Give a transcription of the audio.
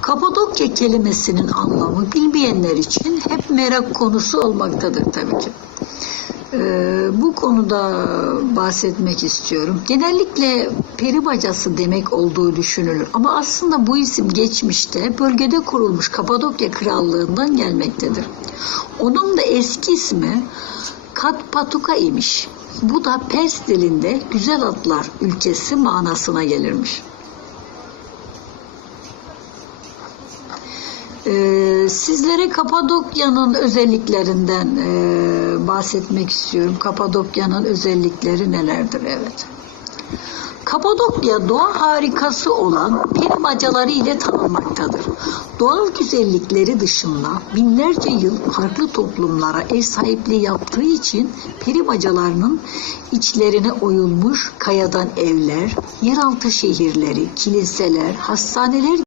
Kapadokya kelimesinin anlamı bilmeyenler için hep merak konusu olmaktadır tabii ki. Ee, bu konuda bahsetmek istiyorum. Genellikle peri bacası demek olduğu düşünülür. Ama aslında bu isim geçmişte bölgede kurulmuş Kapadokya Krallığından gelmektedir. Onun da eski ismi Katpatuka imiş. Bu da Pers dilinde güzel atlar ülkesi manasına gelirmiş. Ee, sizlere Kapadokya'nın özelliklerinden e, bahsetmek istiyorum. Kapadokya'nın özellikleri nelerdir? Evet. Kapadokya doğa harikası olan peri bacaları ile tanınmaktadır. Doğal güzellikleri dışında binlerce yıl farklı toplumlara ev sahipliği yaptığı için peri bacalarının içlerine oyulmuş kayadan evler, yeraltı şehirleri, kiliseler, hastaneler